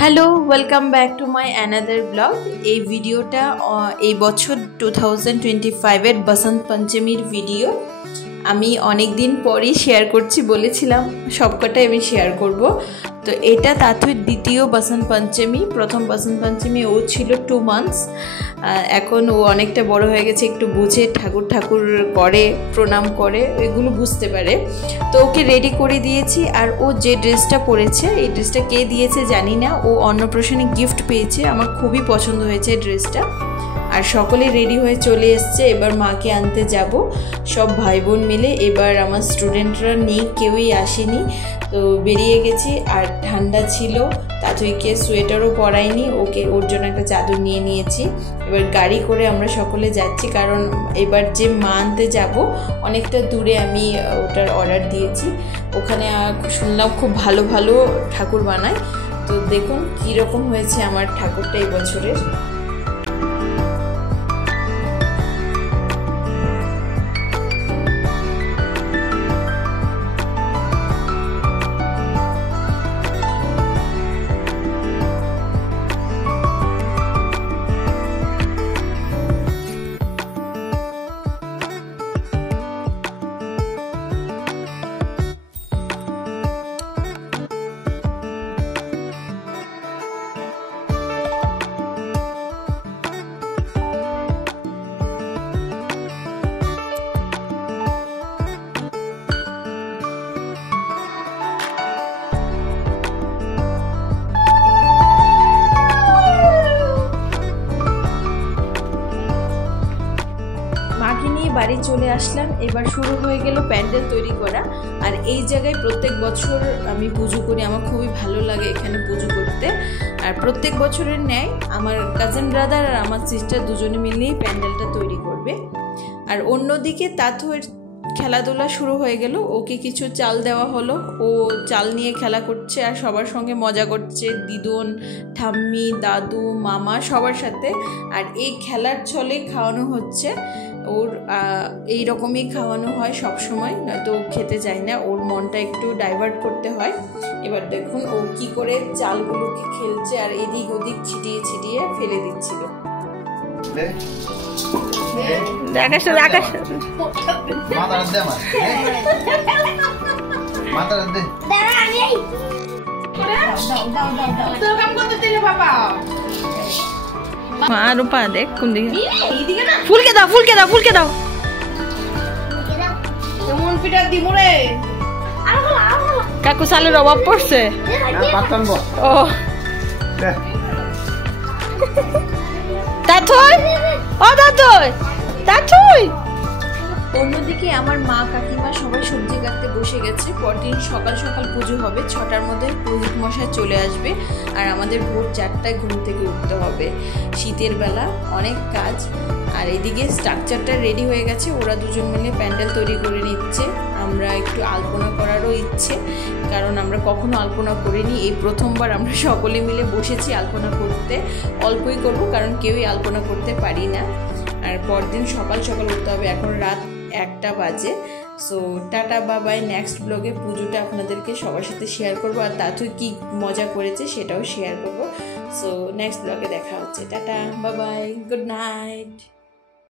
Hello, welcome back to my another blog. এই ভিডিওটা এই বছর 2025-এর বসন্ত পঞ্চমীর ভিডিও। আমি অনেক দিন পরই শেয়ার করছি, বলেছিলাম সবকটাই আমি শেয়ার করব। তো এটা তাতুর দ্বিতীয় বসন্ত পঞ্চমী। প্রথম বসন্ত পঞ্চমী ও ছিল 2 মান্থস। এখন ও অনেকটা বড় হয়ে গেছে, একটু বুঝে ঠাকুর ঠাকুর করে, প্রণাম করে, এগুলো বুঝতে পারে। তো ওকে রেডি করে দিয়েছি। আর ও যে ড্রেসটা পরেছে, এই ড্রেসটা কে দিয়েছে জানি না, ও অন্নপ্রাশনে গিফট পেয়েছে। আমার খুবই পছন্দ হয়েছে ড্রেসটা। আর সকলে রেডি হয়ে চলে এসছে, এবার মাকে আনতে যাব সব ভাই বোন মিলে। এবার আমার স্টুডেন্টরা নেই, কেউই আসেনি, তো বেরিয়ে গেছি। আর ঠান্ডা ছিল, তাতুইকে সোয়েটারও পরাইনি, ওর জন্য একটা চাদর নিয়ে নিয়েছি। এবার গাড়ি করে আমরা সকলে যাচ্ছি, কারণ এবার যে মা আনতে যাব অনেকটা দূরে, আমি ওটার অর্ডার দিয়েছি। ওখানে শুনলাম খুব ভালো ভালো ঠাকুর বানায়। তো দেখুন কীরকম হয়েছে আমার ঠাকুরটা এই বছরের। বাড়ি চলে আসলাম। এবার শুরু হয়ে গেল প্যান্ডেল তৈরি করা। আর এই জায়গায় প্রত্যেক বছর আমি পুজো করি, আমার খুবই ভালো লাগে এখানে পুজো করতে। আর প্রত্যেক বছরের ন্যায় আমার কাজিন ব্রাদার আর আমার সিস্টার দুজনে মিলেই প্যান্ডেলটা তৈরি করবে। আর অন্যদিকে তাতুর খেলাধুলা শুরু হয়ে গেল। ওকে কিছু চাল দেওয়া হলো, ও চাল নিয়ে খেলা করছে আর সবার সঙ্গে মজা করছে, দিদুন, ঠাম্মি, দাদু, মামা সবার সাথে। আর এই খেলার ছলে খাওয়ানো হচ্ছে ওর। এই রকমই খাওয়ানো হয় সব সময়, নয়তো ও খেতে যায় না, ওর মনটা একটু ডাইভার্ট করতে হয়। এবার দেখুন ও কি করে চালগুলোকে খেলছে আর এদিক ওদিক ছিটিয়ে ছিটিয়ে ফেলে দিচ্ছিল। রূপা দেখ কোন দিকে, ফুলকে দাও ফুলকে দাও ফুলকে দাও। কাকু চালের অভাব পড়ছে। ও তাথই, ও তাথই, তাথই। অন্যদিকে আমার মা কাকিমা সবাই সবজি কাটতে বসে গেছে। পরদিন সকাল সকাল পুজো হবে, 6টার মধ্যে পুরোহিত মশাই চলে আসবে। আর আমাদের ভোর 4টায় ঘুম থেকে উঠতে হবে। শীতের বেলা অনেক কাজ। আর এদিকে স্ট্রাকচারটা রেডি হয়ে গেছে, ওরা দুজন মিলে প্যান্ডেল তৈরি করে নিচ্ছে। আমরা একটু আলপনা করারও ইচ্ছে, কারণ আমরা কখনো আলপনা করিনি, এই প্রথমবার আমরা সকলে মিলে বসেছি আলপনা করতে। অল্পই করব, কারণ কেউই আলপনা করতে পারি না। আর পরদিন সকাল সকাল উঠতে হবে, এখন রাত 1টা বাজে। সো টাটা, বাবাই। নেক্সট ব্লগে পুজোটা আপনাদেরকে সবার সাথে শেয়ার করবো, আর তাতে কি মজা করেছে সেটাও শেয়ার করবো। সো নেক্সট ব্লগে দেখা হচ্ছে। টাটা, বাবাই, গুড নাইট।